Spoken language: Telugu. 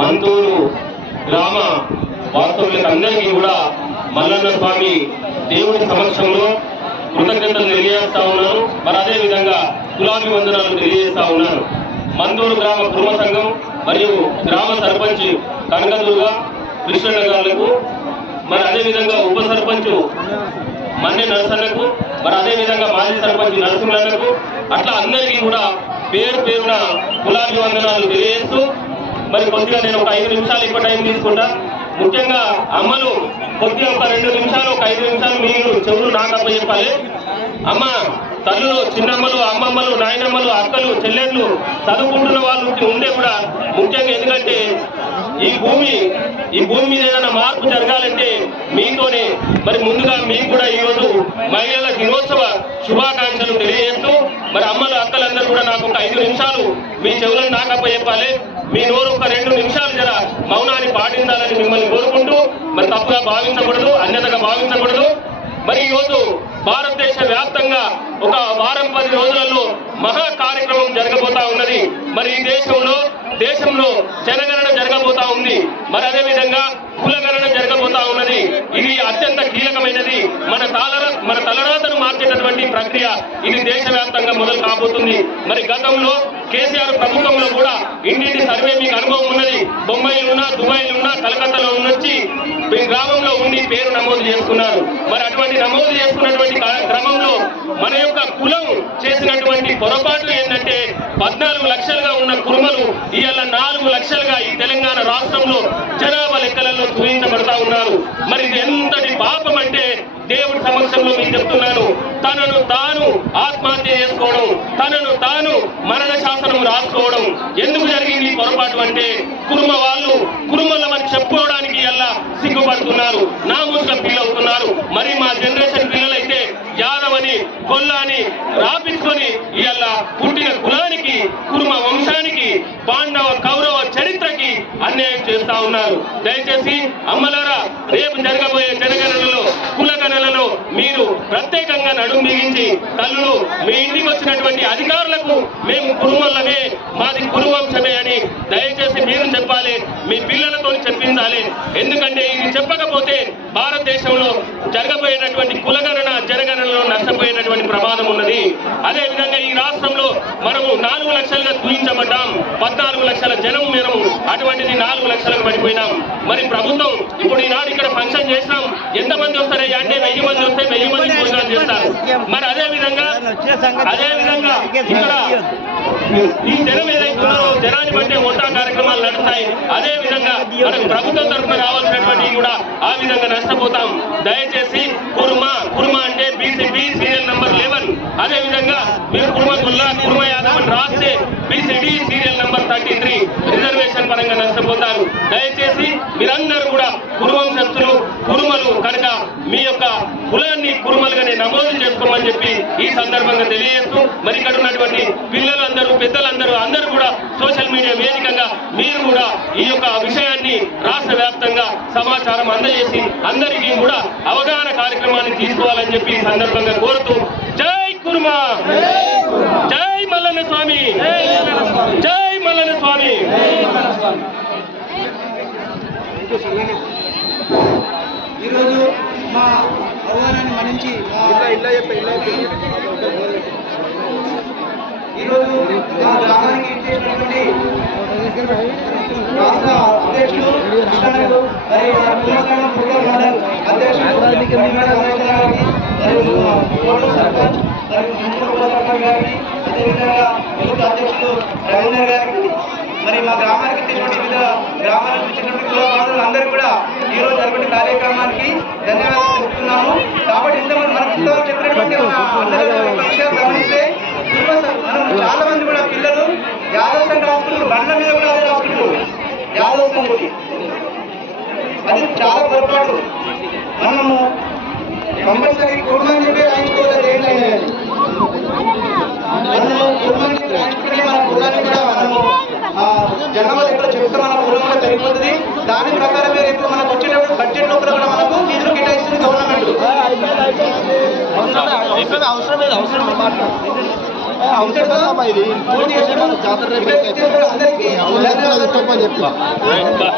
మంతూరు గ్రామ వాస్తవులకు అందరికీ కూడా మల్లన్న స్వామి దేవుడి సమక్షంలో కృతజ్ఞతలు తెలియజేస్తా ఉన్నాను. మరి అదే విధంగా కులాభివందనాలు తెలియజేస్తా ఉన్నాను. మంతూరు గ్రామ కుటుంబ సంఘం మరియు గ్రామ సర్పంచ్ కనకదుర్గ కృష్ణన్న గారులకు, మరి అదేవిధంగా ఉప సర్పంచ్ మన్నె నరసన్నకు, మరి అదేవిధంగా మాజీ సర్పంచ్ నరసింహన్నకు, అట్లా అందరికీ కూడా పేరు పేరున కులాభివందనాలు తెలియజేస్తూ, మరి కొద్దిగా నేను ఒక 5 నిమిషాలు ఎక్కువ టైం తీసుకుంటా. ముఖ్యంగా అమ్మలు కొద్దిగా ఒక 2 నిమిషాలు, ఒక 5 నిమిషాలు మీరు చెవులు నాకు అప్ప చెప్పాలి. అమ్మ తల్లులు, చిన్నమ్మలు, అమ్మమ్మలు, నాయనమ్మలు, అక్కలు, చెల్లెళ్ళు, చదువుకుంటున్న వాళ్ళు ఉండే కూడా ముఖ్యంగా, ఎందుకంటే ఈ భూమి మీద ఏదైనా మార్పు జరగాలంటే మీతోనే. మరి ముందుగా మీకు కూడా ఈరోజు మహిళల దినోత్సవ శుభాకాంక్షలు తెలియజేస్తూ, మరి అమ్మలు, అక్కలందరూ కూడా నాకు ఒక 5 నిమిషాలు మీ చెవులను నాకప్ప చెప్పాలి. మీ నోరు ఒక 2 నిమిషాలు జర మౌనాన్ని పాటించాలని మిమ్మల్ని కోరుకుంటూ, మరి తప్పుగా భావించకూడదు, అన్యతగా భావించకూడదు. మరి ఈరోజు భారతదేశ వ్యాప్తంగా ఒక వారం 10 రోజులలో మహా కార్యక్రమం జరగబోతా ఉన్నది. మరి ఈ దేశంలో జనగణన జరగబోతా ఉంది. మరి అదేవిధంగా కులగణన జరగబోతా ఉన్నది. ఇది అత్యంత కీలకమైనది. మన తలరాతను మార్చేటటువంటి ప్రక్రియ ఇది దేశవ్యాప్తంగా మొదలు కాబోతుంది. మరి గతంలో కేసీఆర్ ప్రభుత్వంలో కూడా ఇంటింటి సర్వే మీకు అనుభవం ఉన్నది. బొంబాయిలున్నా, దుబాయ్లున్నా, కలకత్తాలో ఉన్నొచ్చి మీ గ్రామంలో ఉండి పేరు నమోదు చేసుకున్నారు. మరి అటువంటి నమోదు చేసుకున్నటువంటి క్రమంలో మన యొక్క కులం చేసినటువంటి పొరపాటు ఏంటంటే 14 లక్షలుగా ఉన్న కురుమలు ఇవాళ 4 లక్షలుగా ఈ తెలంగాణ రాష్ట్రంలో జనాభా లెక్కలలో చూపించబడతా ఉన్నారు. మరి ఇది ఎంతటి పాపం అంటే దేవుడి సమక్షంలో మీకు చెప్తున్నాను, తనను తాను ఆత్మహత్య చేసుకోవడం, తనను తాను మరణ శాసనం రాసుకోవడం ఎందుకు జరిగింది ఈ పొరపాటు అంటే కురుమలమని చెప్పుకోవడానికి ఎలా సిగ్గుపడుతున్నారు, నామూసుగా ఫీల్ అవుతున్నారు. మరి మా జనరేషన్ పిల్లలైతే యాదవ్ అని, గొల్ల అని రాపించుకొని ఇవాళ పుట్టిన కులానికి, కురుమ వంశానికి, పాండవ కౌరవ చరిత్రకి అన్యాయం చేస్తా ఉన్నారు. దయచేసి అమ్మలారా, రేపు జరగబోయే జనగణనలో, కులగణనలో మీరు ప్రత్యేకంగా నడుము బిగించి తల్లులు మీ ఇంటికి వచ్చినటువంటి అధికారులకు మేము కురుమల్లమే, మాది కురువంశమే అని దయచేసి మీరు చెప్పాలి, మీ పిల్లలతో చెప్పించాలి. ఎందుకంటే ఇది చెప్పకపోతే భారతదేశంలో జరగబోయేటటువంటి కులగణన, జనగణనలో నష్టపోయేటటువంటి ప్రమాదం ఉన్నది. అదేవిధంగా ఈ రాష్ట్రంలో మనము 4 లక్షలుగా చూపించబడ్డాం. 14 లక్షల జనం మేము అటువంటిది 4 లక్షలకు పడిపోయినాం. మరి ప్రభుత్వం ఇప్పుడు ఈనాడు ఇక్కడ ఫంక్షన్ చేసినాం, ఎంతమంది వస్తారయ్యా అంటే 1000 మంది వస్తే 1000 మంది భోజనాలు చేస్తారు. మరి అదేవిధంగా ఇక్కడ ఈ జనం ఏదైతున్నారో జనాన్ని బట్టే వంట కార్యక్రమాలు నడుస్తాయి. అదేవిధంగా మనకు ప్రభుత్వం తరఫున రావాల్సినటువంటి కూడా ఆ విధంగా నష్టపోతాం. దయచేసి కుర్మ అంటే బీసీబీ సీరియల్ నంబర్ 11, అదేవిధంగా మీరు కుర్మ యాదవ్ అని రాస్తే బీసీడీ సీరియల్ నంబర్ 33 రిజర్వేషన్ పరంగా నష్టపోతారు. దయచేసి మీరందరూ కూడా కురువంశస్థులు, కురుమలు కనుక మీ యొక్క కులాన్ని కురుమలుగానే నమోదు చేసుకోమని చెప్పి ఈ సందర్భంగా తెలియజేస్తూ, మరి ఇక్కడ ఉన్నటువంటి పిల్లలందరూ, పెద్దలందరూ అందరూ కూడా సోషల్ మీడియా వేదికగా మీరు కూడా ఈ యొక్క విషయాన్ని రాష్ట్ర వ్యాప్తంగా సమాచారం అందజేసి అందరికీ కూడా అవగాహన కార్యక్రమాన్ని తీసుకోవాలని చెప్పి ఈ సందర్భంగా కోరుతూ, జై కుర్మ, జై మల్లన్న స్వామి, జై మల్లన్న స్వామి. ఈరోజు మా ఆహ్వానాన్ని మన్నించి ఈరోజు మా గ్రామానికి ఇచ్చేసినటువంటి రాష్ట్ర అధ్యక్షులు కృష్ణన్నకు, మరియు అధ్యక్షులు సర్పంచ్ గారిని, అదేవిధంగా యూత్ అధ్యక్షులు రవీందర్ గారికి, మరి మా గ్రామానికి ఇచ్చేటువంటి వివిధ గ్రామాలకు ఇచ్చినటువంటి కుల బాంధవులు అందరూ కూడా ఈరోజు జరిగిన కార్యక్రమానికి ధన్యవాదాలు చెప్తున్నాము. కాబట్టి ఇంతమంది మనకు ఇంతవరకు చెప్పినటువంటి విషయాలు గమనిస్తే మనం చాలా మంది కూడా పిల్లలు యాదవ్ సంఘ రాసుకుంటారు, బండ్ల మీద కూడా అదే రాసుకుంటారు యాదవ్ సంఘకి. అది చాలా పొరపాటు. మనము కంపల్సరీ కుటుంబాన్ని చెప్పి రాయించుకోలేదు. ఏంటంటే మనము కుటుంబాన్ని చెప్పి రాయించుకునే మన కులాన్ని కూడా మనము జనాభా ఇక్కడ చెప్తే మన కులంలో సరిపోతుంది. దాని ప్రకారమే రేపు మనకు వచ్చేటప్పుడు బడ్జెట్ లోపల కూడా మనకు నిధులు కేటాయిస్తుంది గవర్నమెంట్. అవసరం ఇంతటితో పూర్తి చేస్తున్నాం. అందరికీ రైట్ బా.